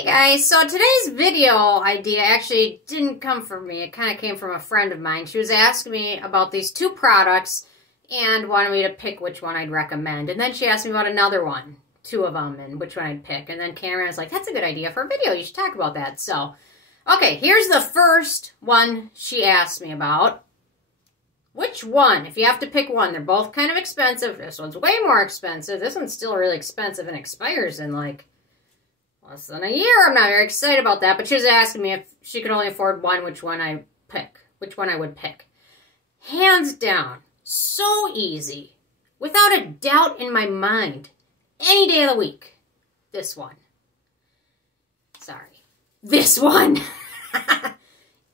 Hey guys, so today's video idea actually didn't come from me. It kind of came from a friend of mine. She was asking me about these two products and wanted me to pick which one I'd recommend. And then she asked me about another one, two of them, and which one I'd pick. And then Cameron was like, that's a good idea for a video. You should talk about that. So, okay, here's the first one she asked me about. Which one? If you have to pick one, they're both kind of expensive. This one's way more expensive. This one's still really expensive and expires in like less than a year. I'm not very excited about that, but she was asking me if she could only afford one, which one I would pick. Hands down, so easy, without a doubt in my mind, any day of the week, this one. Sorry, this one.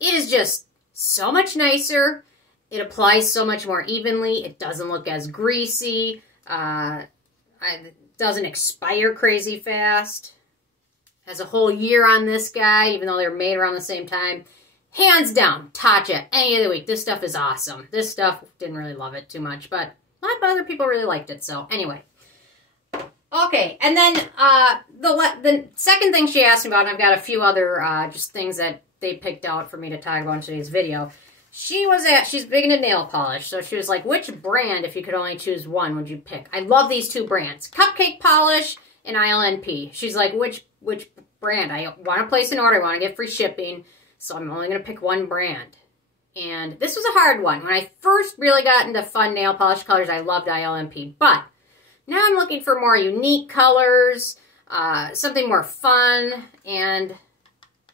It is just so much nicer. It applies so much more evenly. It doesn't look as greasy. It doesn't expire crazy fast. Has a whole year on this guy, even though they were made around the same time. Hands down, Tatcha, any day of the week. This stuff is awesome. This stuff, didn't really love it too much, but a lot of other people really liked it, so anyway. Okay, and then the second thing she asked me about, and I've got a few other just things that they picked out for me to talk about in today's video. She's big into nail polish, so she was like, which brand, if you could only choose one, would you pick? I love these two brands, Cupcake Polish and ILNP. She's like, which brand? I want to place an order. I want to get free shipping, so I'm only going to pick one brand. And this was a hard one. When I first really got into fun nail polish colors, I loved ILNP. But now I'm looking for more unique colors, something more fun, and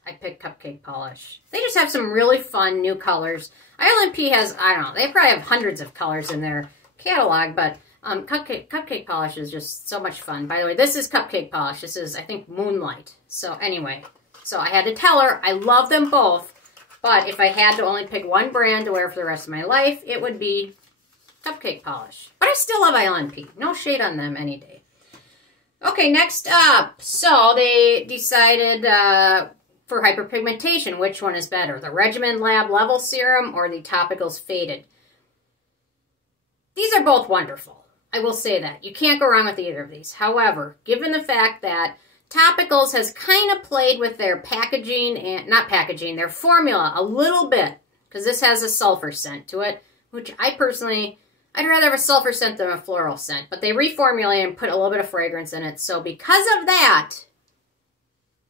I picked Cupcake Polish. They just have some really fun new colors. ILNP has, I don't know, they probably have hundreds of colors in their catalog, but Cupcake Polish is just so much fun. By the way, this is Cupcake Polish. This is, I think, Moonlight. So anyway, so I had to tell her I love them both, but if I had to only pick one brand to wear for the rest of my life, it would be Cupcake Polish. But I still love ILNP. No shade on them any day. Okay, next up. So they decided for hyperpigmentation, which one is better? The Regimen Lab Level Serum or the Topicals Faded? These are both wonderful. I will say that. You can't go wrong with either of these. However, given the fact that Topicals has kind of played with their packaging, and not packaging, their formula a little bit, because this has a sulfur scent to it, which I personally, I'd rather have a sulfur scent than a floral scent, but they reformulate and put a little bit of fragrance in it. So because of that,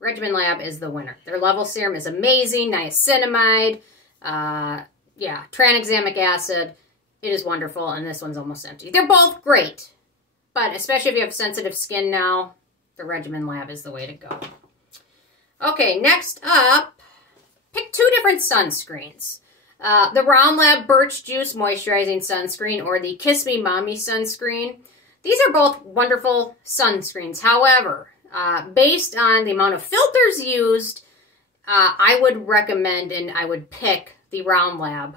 Regimen Lab is the winner. Their Level Serum is amazing. Niacinamide, tranexamic acid. It is wonderful, and this one's almost empty. They're both great, but especially if you have sensitive skin now, the Regimen Lab is the way to go. Okay, next up, pick two different sunscreens. The Rounb Birch Juice Moisturizing Sunscreen or the Kiss Me Mommy Sunscreen. These are both wonderful sunscreens. However, based on the amount of filters used, I would recommend and I would pick the Rounb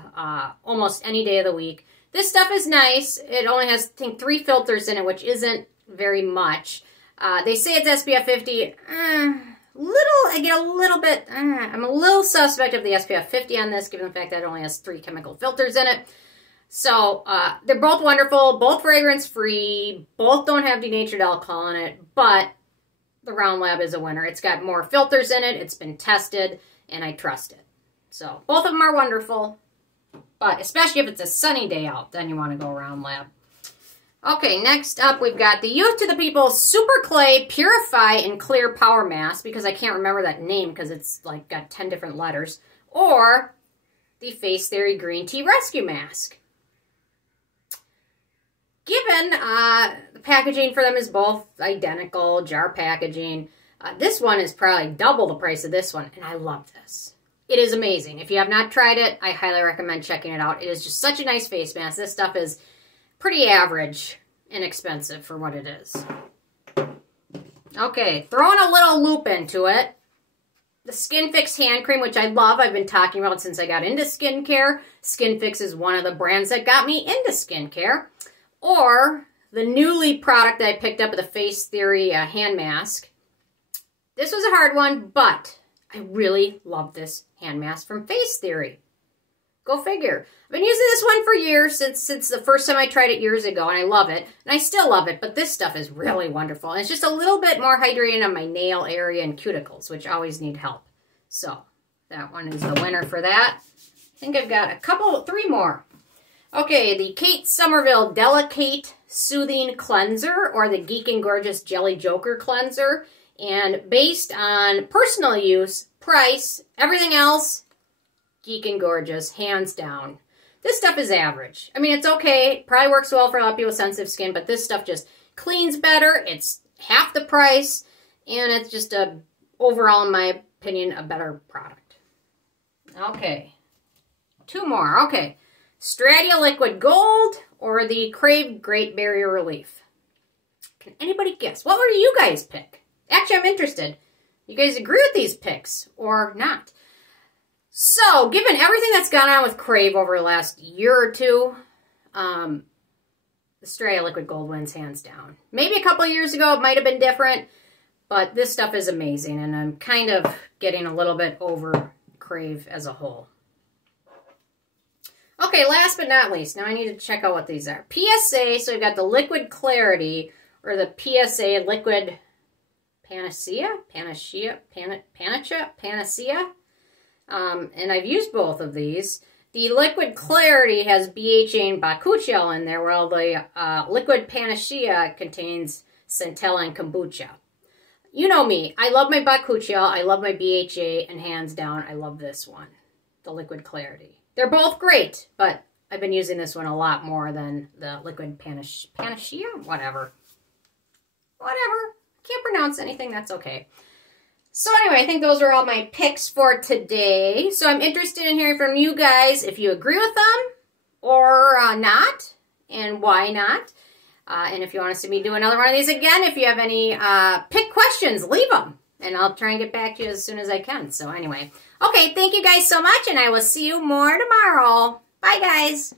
almost any day of the week. This stuff is nice. It only has, I think, 3 filters in it, which isn't very much. They say it's SPF 50. I'm a little suspect of the SPF 50 on this, given the fact that it only has 3 chemical filters in it. So, they're both wonderful, both fragrance-free, both don't have denatured alcohol in it, but the Rounb is a winner. It's got more filters in it, it's been tested, and I trust it. So, both of them are wonderful, but especially if it's a sunny day out, then you want to go Rounb. Okay, next up we've got the Youth to the People Super Clay Purify and Clear Power Mask, because I can't remember that name because it's like got 10 different letters, or the FaceTheory Green Tea Rescue Mask. Given the packaging for them is both identical, jar packaging, this one is probably double the price of this one, and I love this. It is amazing. If you have not tried it, I highly recommend checking it out. It is just such a nice face mask. This stuff is pretty average and expensive for what it is. Okay, throwing a little loop into it. The Skinfix hand cream, which I love. I've been talking about since I got into skincare. Skinfix is one of the brands that got me into skincare. Or the newly product that I picked up with the FaceTheory hand mask. This was a hard one, but I really love this hand mask from FaceTheory. Go figure. I've been using this one for years, since the first time I tried it years ago, and I love it. And I still love it, but this stuff is really wonderful. And it's just a little bit more hydrating on my nail area and cuticles, which always need help. So, that one is the winner for that. I think I've got three more. Okay, the Kate Somerville Delikate Soothing Cleanser, or the Geek and Gorgeous Jelly Joker Cleanser. And based on personal use, price, everything else, Geek and Gorgeous, hands down. This stuff is average. I mean, it's okay. It probably works well for a lot of people with sensitive skin, but this stuff just cleans better. It's half the price, and it's just overall, in my opinion, a better product. Okay. Two more. Okay. Stratia Liquid Gold or the Krave Great Barrier Relief. Can anybody guess? What would you guys pick? Actually, I'm interested. You guys agree with these picks or not? So, given everything that's gone on with Krave over the last year or two, the Stratia Liquid Gold wins hands down. Maybe a couple of years ago it might have been different, but this stuff is amazing, and I'm kind of getting a little bit over Krave as a whole. Okay, last but not least, now I need to check out what these are. PSA, so we've got the Liquid Clarity, or the PSA Liquid Panacea? Panacea? And I've used both of these. The Liquid Clarity has BHA and bakuchiol in there, while the Liquid Panacea contains centella and kombucha. You know me. I love my bakuchiol, I love my BHA, and hands down, I love this one, the Liquid Clarity. They're both great, but I've been using this one a lot more than the Liquid Panacea? Whatever. Can't pronounce anything, that's okay. So anyway, I think those are all my picks for today. So I'm interested in hearing from you guys if you agree with them or not, and why not. And if you want to see me do another one of these again, if you have any pick questions, leave them. And I'll try and get back to you as soon as I can. So anyway, okay, thank you guys so much, and I will see you more tomorrow. Bye, guys.